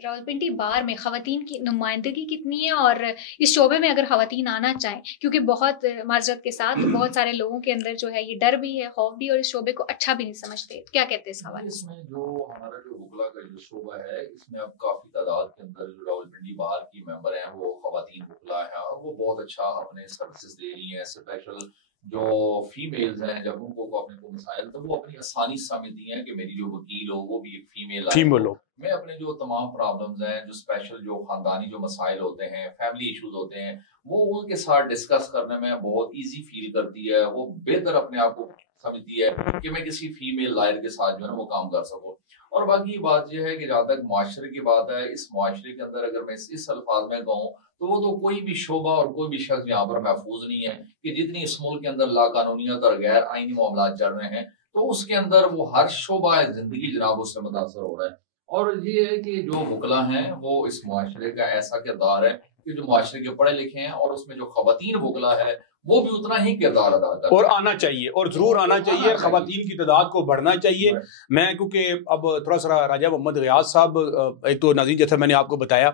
रावलपिंडी बार में ख़वातीन की नुमाइंदगी कितनी है, और इस शोबे में अगर ख़वातीन आना चाहें, क्योंकि बहुत माजरत के साथ बहुत सारे लोगों के अंदर जो है ये डर भी है, खौफ भी, और इस शोबे को अच्छा भी नहीं समझते, क्या कहते हैं इस हवाले से? इसमें जो हमारा जो वकला का जो शोबा है, इसमें अब काफ़ी तादाद के अंदर जो रावलपिंडी बार की मेंबर हैं वो ख़वातीन वकला हैं, और वो बहुत अच्छा अपने सर्विसेज दे रही हैं। स्पेशल जो फीमेल्स हैं, जब उनको अपने को मसाइल, तो वो अपनी आसानी से समझती हैं कि मेरी जो वकील हो वो भी एक फीमेल हो। मैं अपने जो तमाम प्रॉब्लम्स हैं, जो स्पेशल जो खानदानी जो मसाइल होते हैं, फैमिली इश्यूज होते हैं, वो उनके साथ डिस्कस करने में बहुत इजी फील करती है। वो बेहतर अपने आप को समझती है कि मैं किसी फीमेल लायर के साथ जो है वो काम कर सकूं। और बाकी बात यह है कि जहाँ तक मुआशरे की बात है, इस मुआशरे के अंदर अगर मैं इस अल्फाज में कहूँ तो वो तो कोई भी शोबा और कोई भी शख्स यहाँ पर महफूज नहीं है कि जितनी इस मुल्क के अंदर लाकानूनियत और गैर आईनी मामला चल रहे हैं तो उसके अंदर वो हर शोबा जिंदगी जनाब उससे मुतासर हो रहा है। और ये है कि जो वकला हैं वो इस मुआशरे का ऐसा किरदार है कि जो मुआशरे के पढ़े लिखे हैं और उसमें जो खवातीन वकला है वो भी उतना ही किरदार अदा करता है और आना चाहिए और जरूर आना चाहिए, खवातीन की तादाद को बढ़ना चाहिए। मैं क्योंकि अब थोड़ा सा राजा मोहम्मद ग़ियास साहब, एक तो नाज़रीन जैसा मैंने आपको बताया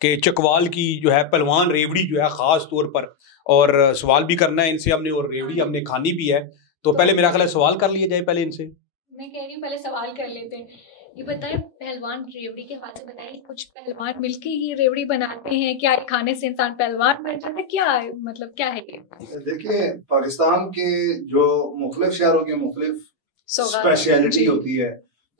कि चकवाल की जो है पहलवान रेवड़ी जो है ख़ास तौर पर, और सवाल भी करना है इनसे हमने और रेवड़ी हमने खानी भी है, तो पहले मेरा ख्याल है सवाल कर लिया जाए पहले इनसे। मैं कह रही हूँ पहले सवाल कर लेते हैं। ये बताएं पहलवान रेवड़ी के हाथ से बताइए, कुछ पहलवान मिलके ये रेवड़ी बनाते हैं क्या? खाने से इंसान पहलवान बन जाता है क्या? मतलब क्या है ये? देखिए, पाकिस्तान के जो मुख्तलिफ शहरों की मुख्तलिफ स्पेशलिटी होती है,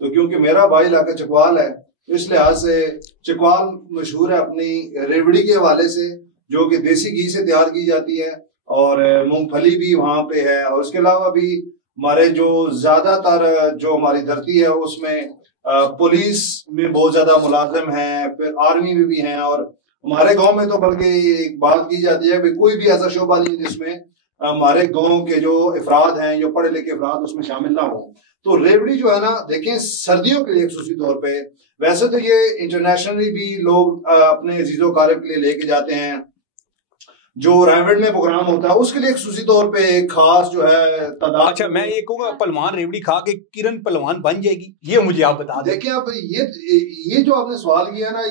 तो क्योंकि मेरा भाई इलाका चकवाल है इस लिहाज से चकवाल मशहूर है अपनी रेवड़ी के हवाले से, जो कि देसी घी से तैयार की जाती है और मूंगफली भी वहाँ पे है। और उसके अलावा भी हमारे जो ज्यादातर जो हमारी धरती है उसमें पुलिस में बहुत ज्यादा मुलाजिम हैं, फिर आर्मी में भी हैं, और हमारे गांव में तो बल्कि एक बात की जाती है कि कोई भी ऐसा शोबा नहीं जिसमें हमारे गांव के जो अफराद हैं, जो पढ़े लिखे अफराद उसमें शामिल ना हो। तो रेवड़ी जो है ना, देखें सर्दियों के लिए खुसूसी तौर पे, वैसे तो ये इंटरनेशनली भी लोग अपने अजीजो कारब के लिए लेके जाते हैं, जो रायगढ़ में प्रोग्राम होता है उसके लिए खुसूसी तौर पे एक खास जो है तादाद। अच्छा, मैं ये कहूँगा पहलवान रेवड़ी खा के किरण पहलवान बन जाएगी, ये मुझे आप बता दें। देखिए अब ये जो आपने सवाल किया ना,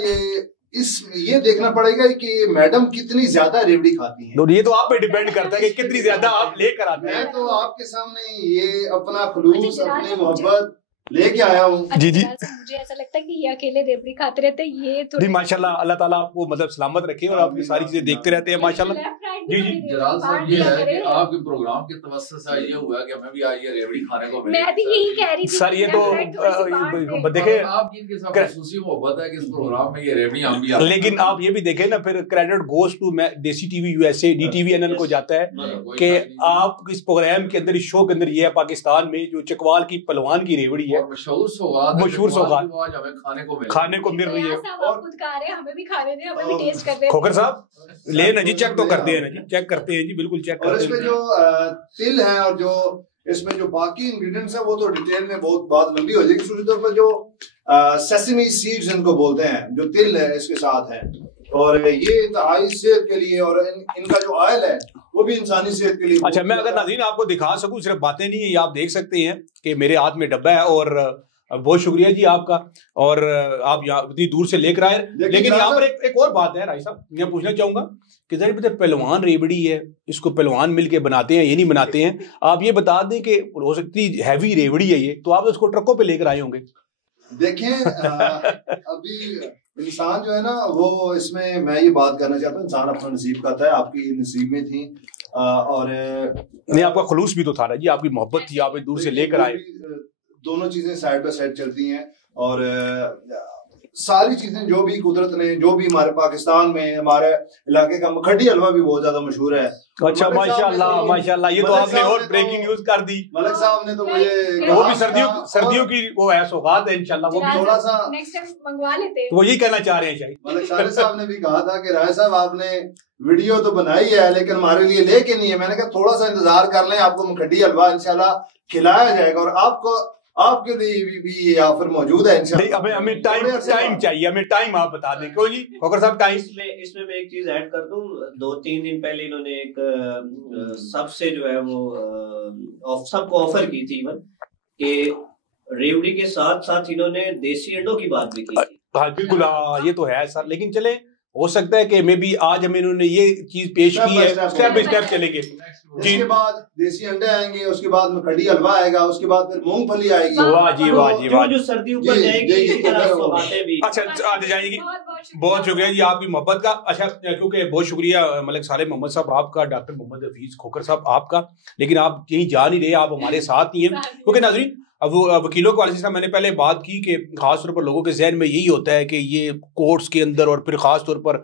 ये देखना पड़ेगा कि मैडम कितनी ज्यादा रेवड़ी खाती हैं। ये तो आप पे डिपेंड करता है कि कितनी ज्यादा आप लेकर आते हैं। मैं तो आपके सामने ये अपना खुलूस, अपनी मोहब्बत लेके आया हूँ। जी जी, मुझे ऐसा लगता है कि ये अकेले रेवड़ी खाते रहते हैं, ये तो माशाल्लाह अल्लाह ताला आपको मतलब सलामत रखे और आपकी सारी चीजें देखते रहते हैं माशाल्लाह। जी जी, जलाल साहब, ये है कि आपके प्रोग्राम के तवज्जुह से ये हुआ कि हमें भी आज ये रेवड़ी खाने को मिली। मैं भी यही कह रही थी सर, ये तो देखे आपकी इनके साथ खुसूसी मोहब्बत है कि इस प्रोग्राम में ये रेवड़ी हम भी, लेकिन आप ये भी देखें ना, फिर क्रेडिट गोज टू देसी टीवी USA DTV NN को जाता है कि आप इस प्रोग्राम के अंदर, इस शो के अंदर ये है पाकिस्तान में जो चकवाल की पहलवान की रेवड़ी है मशहूर सौगात खाने को मिल रही है। और खुद खा रहे हैं, हमें भी खाने दें, हमें भी टेस्ट करते हैं। खोकर साहब ले ना जी, चेक तो करते हैं ना जी, चेक करते हैं जी, बिल्कुल चेक करते हैं। और इसमें जो तिल है और जो इसमें जो बाकी इंग्रेडिएंट्स है वो तो डिटेल में बहुत बात लंबी हो जाएगी। खास तौर पर जो सेसमी सीड्स इनको बोलते हैं, जो तिल है इसके साथ है, और ये इंतहाई सेहत के लिए, और इनका जो ऑयल है वो भी इंसानी सेहत के लिए। अच्छा, मैं अगर नाज़रीन आपको दिखा सकूं, सिर्फ बातें नहीं है, ये आप देख सकते हैं कि मेरे हाथ में डब्बा है, और बहुत शुक्रिया जी आपका, और आप यहाँ इतनी दूर से लेकर आए। लेकिन यहाँ पर एक और बात है राय साहब, मैं पूछना चाहूंगा कि जरा पता पहलवान रेवड़ी है, इसको पहलवान मिलके बनाते हैं, ये नहीं बनाते हैं। आप ये बता दें कि हो सकती हैवी रेवड़ी है ये, तो आप उसको ट्रकों पे लेकर आए होंगे। देखें अभी इंसान जो है ना, वो इसमें मैं ये बात करना चाहता हूँ, इंसान अपना नसीब खाता है, आपकी नसीब में थी, और नहीं आपका खुलूस भी तो था ना जी, आपकी मोहब्बत थी, आप दूर से लेकर आए। दोनों चीजें साइड बाय साइड चलती हैं, और सारी चीजें जो भी कुदरत ने, जो भी हमारे पाकिस्तान में हमारे इलाके का मखटी हलवा भी बहुत ज्यादा मशहूर है। अच्छा, माशाल्लाह माशाल्लाह, ये तो आपने और ब्रेकिंग न्यूज कर दी। मलक साहब ने तो मुझे, वो भी सर्दियों की वो है सौगात है, इंशाल्लाह वो भी थोड़ा सा नेक्स्ट टाइम मंगवा लेते हैं। वो यही कहना चाह रहे हैं शायद। मलक साहब ने भी कहा था कि राय साहब आपने वीडियो तो बनाई है लेकिन हमारे लिए लेके नहीं है। मैंने कहा थोड़ा सा इंतजार कर लें, आपको मखटी हलवा इंशाल्लाह खिलाया जाएगा, और आपको आपके लिए भी ये ऑफर मौजूद है इंशाल्लाह। हमें टाइम चाहिए, हमें टाइम आप बता दें। क्यों जी खोकर साहब, टाइम इसमें मैं एक चीज ऐड कर दूं। 2-3 दिन पहले इन्होंने एक सबसे जो है वो सबको ऑफर की थी कि रेवड़ी के साथ साथ इन्होंने देसी अंडों की बात भी की थी। हाँ बिल्कुल, ये तो है सर, लेकिन चले हो सकता है कि मे भी आज हमें इन्होंने ये चीज पेश की है, स्टेप बाय स्टेप चलेंगे। उसके बाद देसी अंडे आएंगे, उसके बाद में कड़ी हलवा आएगा, उसके बाद फिर मूंगफली आएगी। वाह जी वाह जी वाह, जो सर्दी ऊपर जाएगी इसी तरह भी। अच्छा आते जाएगी, बहुत शुक्रिया जी आपकी मोहब्बत का। अच्छा, क्योंकि बहुत शुक्रिया मलिक साले मोहम्मद साहब आपका, डॉक्टर मोहम्मद हफीज खोकर साहब आपका, लेकिन आप कहीं जा नहीं रहे, आप हमारे साथ ही हैं। क्योंकि नाज़रीन अब वकीलों के वाले से मैंने पहले बात की कि खास तौर पर लोगों के जहन में यही होता है कि ये कोर्ट्स के अंदर और फिर खास तौर पर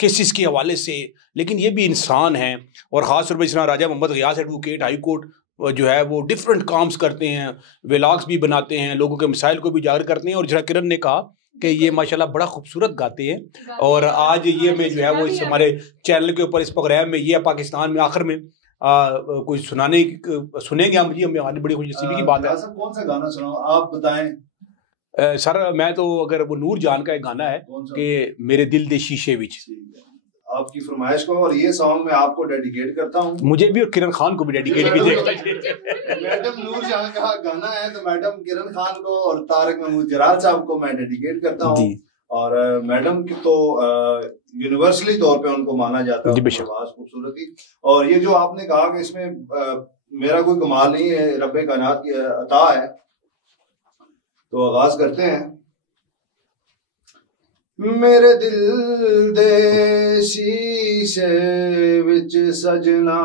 केसेस के हवाले से, लेकिन ये भी इंसान हैं, और ख़ास तौर पर जिस तरह राजा मोहम्मद ग़ियास एडवोकेट हाई कोर्ट जो है वो डिफरेंट काम्स करते हैं, व्लॉग्स भी बनाते हैं, लोगों के मसाइल को भी उजागर करते हैं। और जरा किरण ने कहा कि ये माशाल्लाह बड़ा खूबसूरत गाते हैं और आज ये में जो है वो इस हमारे चैनल के ऊपर इस प्रोग्राम में ये पाकिस्तान में आखिर में कुछ सुनेंगे हम जी, हमें आने बड़ी खुशी की बात है। कौन सा गाना सुनाओ आप बताएं। सर मैं तो अगर वो नूर जान का एक गाना है कि मेरे दिल दे शीशे विच, आपकी फरमाइश को, और ये सॉन्ग मैं आपको डेडिकेट करता हूँ, मुझे भी और किरण खान को भी डेडिकेट कीजिए। मैडम नूर जहां का गाना है तो मैडम किरण खान को और तारिक महमूद जराल साहब को मैं डेडिकेट करता हूँ। और मैडम की तो यूनिवर्सली तौर पे उनको माना जाता है आवाज खूबसूरती। और ये जो आपने कहा कि इसमें मेरा कोई कमाल नहीं है, रब्बे कायनात की अता है, तो आगाज करते हैं। मेरे दिल दे शीशे विच सजना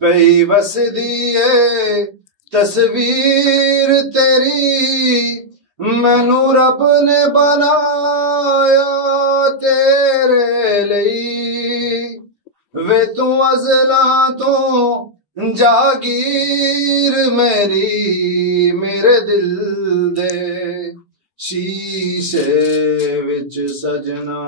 पई वसदी है तस्वीर तेरी, मैनू रब ने बनाया तेरे लिए, वे तू अज़ला तो जागीर मेरी, मेरे दिल दे शीशे विच सजना।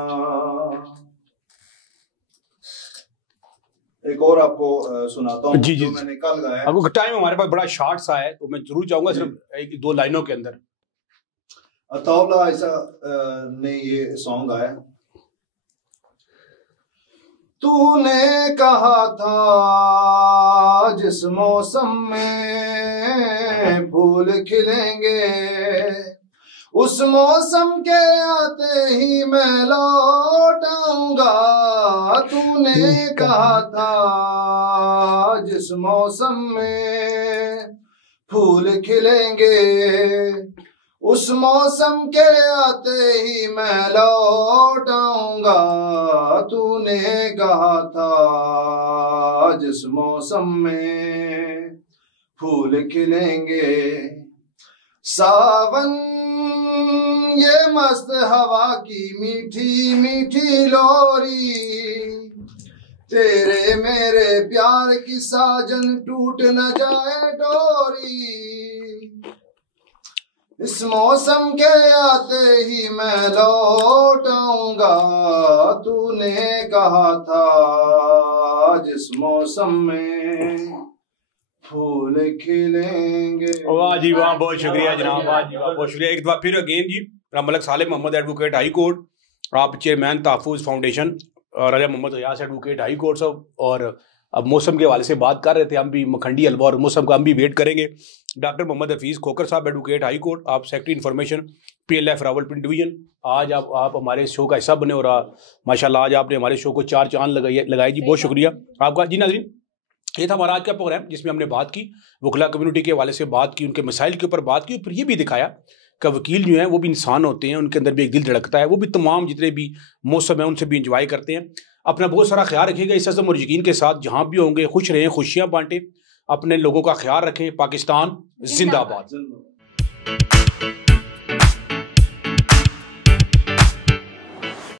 एक और आपको सुनाता हूँ जो मैंने कल गाया। आपको टाइम हमारे पास बड़ा शॉर्ट सा है तो मैं जरूर चाहूंगा सिर्फ एक दो लाइनों के अंदर। अताउल्लाह ऐसा ने ये सॉन्ग गाया। तूने कहा था जिस मौसम में फूल खिलेंगे, उस मौसम के आते ही मैं लौट आऊंगा। तूने कहा था जिस मौसम में फूल खिलेंगे, उस मौसम के आते ही मैं लौट आऊंगा। तूने कहा था जिस मौसम में फूल खिलेंगे, सावन ये मस्त हवा की मीठी मीठी लोरी, तेरे मेरे प्यार की साजन टूट न जाए डोरी। इस मौसम के आते ही मैं लौट आऊंगा। तूने कहा था जिस मौसम में फूल खिलेंगे। वाह जी वाह, बहुत शुक्रिया जनाब, वाह जी वाह, बहुत शुक्रिया। एक बार फिर अगेन जी, Malik Saleh Mohammad advocate high court, आप चेयरमैन तहफ़्फ़ुज़ फाउंडेशन, और Raja Mohammad Ayaz advocate high court साहब। और अब मौसम के हवाले से बात कर रहे थे, हम भी मखंडी हलवा और मौसम का हम भी वेट करेंगे। डॉक्टर मोहम्मद हफीज़ खोकर साहब एडवोकेट हाई कोर्ट, आप secretary information PLF Rawalpindi division. आज आप हमारे शो का हिस्सा बने और माशाल्लाह आज आपने हमारे शो को 4 चांद लगाए जी, बहुत शुक्रिया आपका जी। नाज़रीन, ये था हमारा आज का प्रोग्राम जिसमें हमने बात की वकीला कम्युनिटी के हवाले से, बात की उनके मसाइल के ऊपर बात की, फिर ये भी दिखाया कि वकील जो हैं वो भी इंसान होते हैं, उनके अंदर भी एक दिल धड़कता है, वो भी तमाम जितने भी मौसम है उनसे भी इंजॉय करते हैं। अपना बहुत सारा ख्याल रखिएगा, इस अज़म और यकीन के साथ जहाँ भी होंगे खुश रहें, खुशियाँ बांटें, अपने लोगों का ख्याल रखें। पाकिस्तान जिंदाबाद।